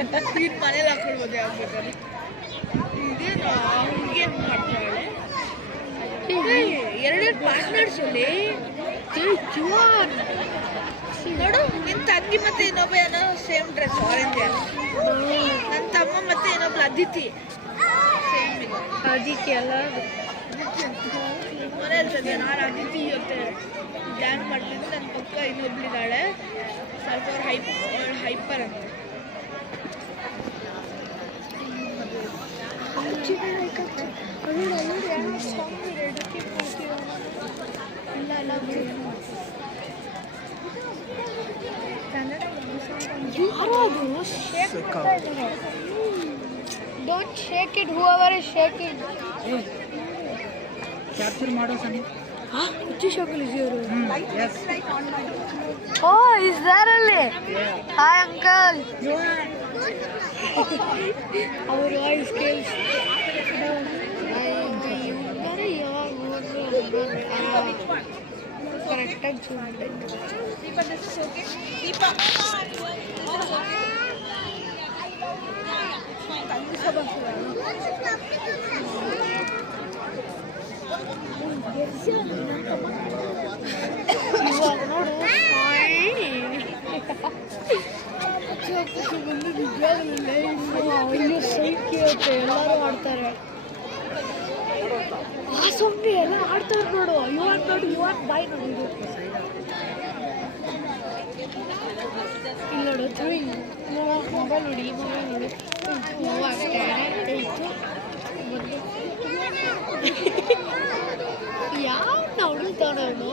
ನೀನು ಮನೇಲಿ ಹಾಕೊಳ್ಬೋದು ಯಾವ್ದು ಇದೇನು ಹುಡುಗಿ ಅಂತ ಮಾಡ್ತಾಳೆ ಎರಡೆರಡು ಪಾರ್ಟ್ನರ್ಸ್ ಅಲ್ಲಿ ನೋಡು ನಿನ್ನ ತಂಗಿ ಮತ್ತೆ ಇನ್ನೊಬ್ಬ ಏನೋ ಸೇಮ್ ಡ್ರೆಸ್ ಆರೆಂಜ್ ನನ್ನ ತಮ್ಮ ಮತ್ತೆ ಇನ್ನೊಬ್ಳು ಅದಿತಿ ಸೇಮ್ ಇಲ್ಲ ಅದಿತಿ ಅಲ್ಲ ಮನೆ ಇರ್ತದೆ ನಾನು ಅದಿತಿ ಜೊತೆ ಡ್ಯಾನ್ಸ್ ಮಾಡ್ತಿದ್ದೆ ನನ್ನ ಪಕ್ಕ ಇನ್ನೊಬ್ಳಿದ್ದಾಳೆ ಸ್ವಲ್ಪ ಅವ್ರು ಹೈಪರ್ ಅಂತ Don't shake it, whoever is shaking. Capture model, Sunny. Which shakal is your? Yes. Oh, is there only? Yeah. Hi, uncle. Our voice skills. Correct. Deepa, this is okay. Deepa. ಎಲ್ಲರೂ ಆಡ್ತಾರೆ ಆ ಸೊಂಬಿ ಎಲ್ಲ ಆಡ್ತಾರೆ ನೋಡು ಇವನ್ ನೋಡು ಇವನ್ ಬಾಯ್ ನೋಡು ಇಲ್ಲಿ ನೋಡು ಮೊಬೈಲ್ ನೋಡಿ ಮೊಬೈಲ್ ನೋಡಿ ಯಾವ ನೋಡುತ್ತಾನವನು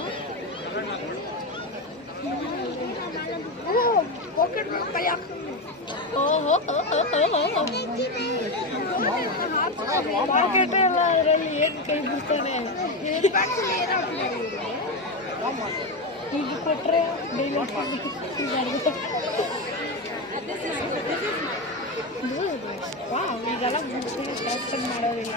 ಪಾಕೆಟ್ ಎಲ್ಲ ಅದರಲ್ಲಿ ಏನು ಕೈ ಬಿಡ್ತಾನೆ ಈಗ ಕೊಟ್ಟರೆ ಡೈಲಿ ಈಗೆಲ್ಲ ಮಾಡೋದಿಲ್ಲ